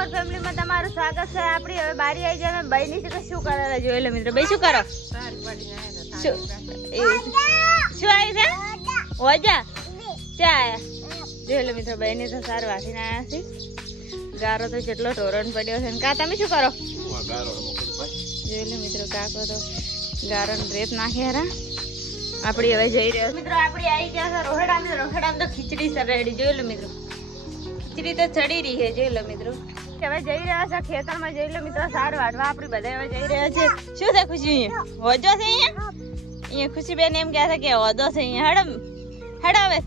ઠાકોર ફેમિલીમાં તમારું સ્વાગત છે. આપણી હવે બારી આવી જાય બહેની છે કે શું કરે છે જોઈ લો મિત્રો ભાઈ શું કરો? શું? શું આવી છે? ઓજા ચા જોઈ લો મિત્રો બહેની તો સારું વાસીને આવ્યા છે. ગારો તો જેટલો ટોરણ પડ્યો છે ને. કા, તમે શું કરો? જોઈ લો મિત્રો, કાકો તો ગારો ને રેત નાખી રા આપણી હવે જઈ રહ્યો મિત્રો, આપણી આવી ગયા છે રોહડામ. રોહડામ તો ખીચડી સર રેડી જોઈ લો મિત્રો, ખીચડી તો ચડી રહી છે. જોઈ લો મિત્રો. હવે જઈ રહ્યા છે, ખેતરમાં જઈ મિત્રો, સાર વાટવા આપણે બધા હવે જઈ રહ્યા છે શું છે ખુશી હોજો છે અહીંયા? અહીંયા ખુશીબેન એમ કહે છે કે હોદો છે અહીંયા. હડમ હેડ હવે.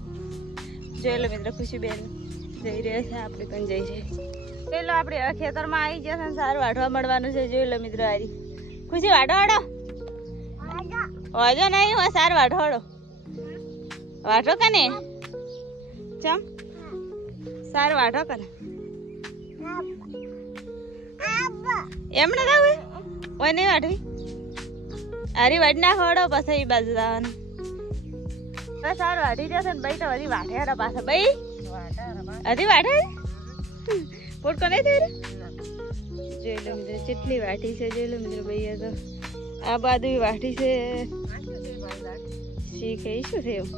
જોઈ લો મિત્રો, ખુશીબેન જઈ રહ્યા છે, આપણે પણ જઈ રહ્યા જોઈ લો આપણે હવે ખેતરમાં આવી ગયા છે સાર વાઢવા મળવાનું છે. જોઈ લો મિત્રો આરી ખુશી, વાઢો વાટો હોજો નહીં હોય, સાર વાઢો વાટો વાઢો કને ચમ. સાર વાઢો કને એમણે થવું ઓય નહીં વાટવી અરે વાટ ના ખવડો પછી એ બાજુ દાવાનું બસ સારું વાટી જશે ને ભાઈ તો હજી વાટે હારા પાસે ભાઈ? હજી વાટે પોટ કોને થઈ જોઈ લો મિત્રો કેટલી વાટી છે જોઈ લો મિત્રો ભાઈ તો. આ બાજુ વાટી છે. શીખે શું થયું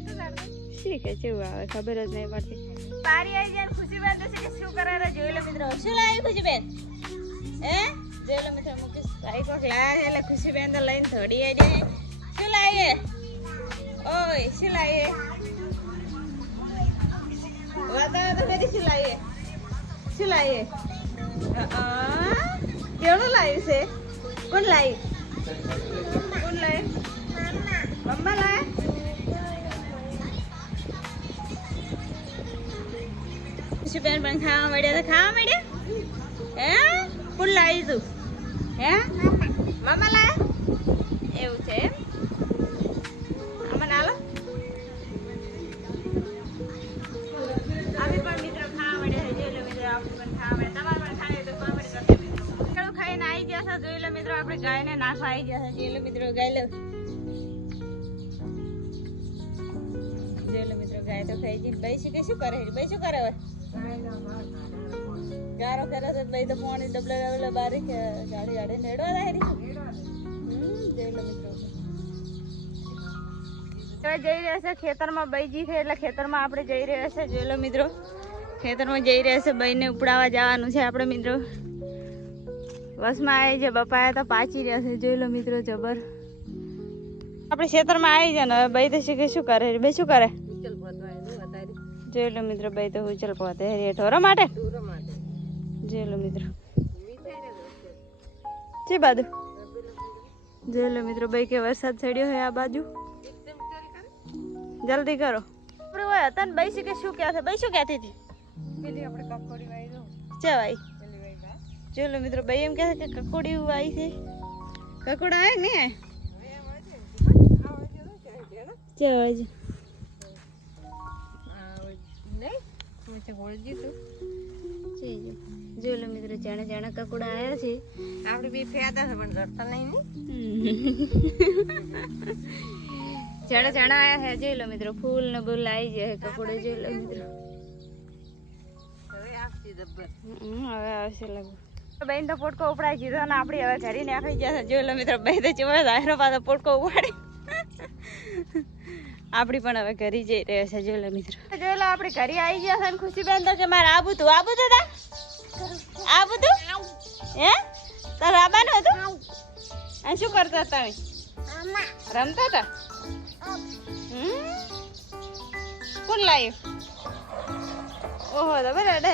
શીખે કેવું આવે ખબર જ નહીં પડતી. પારી આવી જાય ખુશી બેન તો છે કે શું કરે રે જોઈ લો મિત્રો. શું લાવી ખુશી બેન? હે? જોઈ લો મિત્રો મુકેશ ભાઈ કોક લાવે એટલે ખુશી બેન તો લઈને થોડી આવી જાય. શું લાવીએ ઓય શું લાવીએ વાતા તો કરી શું લાવીએ શું લાવીએ કેવડું લાવ્યું છે? કોણ લાવી કોણ લાવી મમ્મા. લાવે પણ ખાવા મળ્યા તો ખાવા મળ્યા? હે? ફૂલ લાવી તું હે? મામા લાવે એવું છે એમ? આમાં હાલો આવી પણ મિત્રો ખાવા મળ્યા છે. જોઈ લો મિત્રો, આપણે પણ ખાવા મળ્યા. તમારે પણ ખાવી તો કોમેન્ટ કરજો મિત્રો. ખાઈને આવી ગયા છે. જોઈ લો મિત્રો, આપણે ગાયને નાખવા આવી ગયા છે. જોઈ લો મિત્રો, ગાય લો. લો તો ખાઈ ગઈ કે શું કરે છે? કરે હવે? ગારો કરે છે ભાઈ તો પાણી ડબલે ડબલે બારી કે ગાડી ગાડી નેડવા જાય રી. જોઈ જઈ રહ્યા છે ખેતરમાં બૈજી છે એટલે ખેતરમાં આપણે જઈ રહ્યા છે. જોઈ લો મિત્રો, ખેતરમાં જઈ રહ્યા છે, બઈને ઉપડાવા જવાનું છે આપણે મિત્રો. બસમાં આવી છે, બપાયા તો પાચી રહ્યા છે. જોઈ લો મિત્રો, જબર. આપણે ખેતરમાં આવી જાય ને, હવે બઈ તો શીખે શું કરે બે શું કરે? જોઈ લો મિત્રો બઈ તો ઉચલ પહોંચે ઢોરા માટે. જોઈ લો મિત્રો. જે બાજુ. જોઈ લો મિત્રો ભાઈ કે વરસાદ ચડ્યો હોય આ બાજુ. જલ્દી કરો. આપણે હોય હતા ને ભાઈ કે શું કહે છે? ભાઈ શું કહેતી હતી? ચા ભાઈ જોઈ લો મિત્રો ભાઈ એમ કહે છે કે કકોડી આવી છે. કકોડા આવે ને ચા ભાઈ જોઈ લો મિત્રો જાણે જાણે કકોડા આવ્યા છે. આપણે બી ફેદા છે પણ જડતા નહીં ને. જાડા જાડા આયા છે. જોઈ લો મિત્રો ફૂલ ને બૂલ આવી જાય કપડે જોઈ લો મિત્રો. હવે આવશે લાગુ બેન તો પોટકો ઉપડાઈ દીધો ને આપણી હવે ઘરે આખી ગયા છે. જોઈ લો મિત્રો બેન તો ચીવડે દાયરો પાછો પોટકો ઉપાડી આપણી પણ હવે ઘરે જઈ રહ્યા છે, જોઈ લો મિત્રો. જોઈ લો, આપણે ઘરે આવી ગયા છે ખુશીબેન ખુશી બેન તો કે મારે આબુ તું આબુ તું તા? આબુ તું? હે? તારે રાબાનું હતું? અને શું કરતા હતા તમે રમતા હતા? કોણ લાવ્યું ઓહો, તો બરાબર.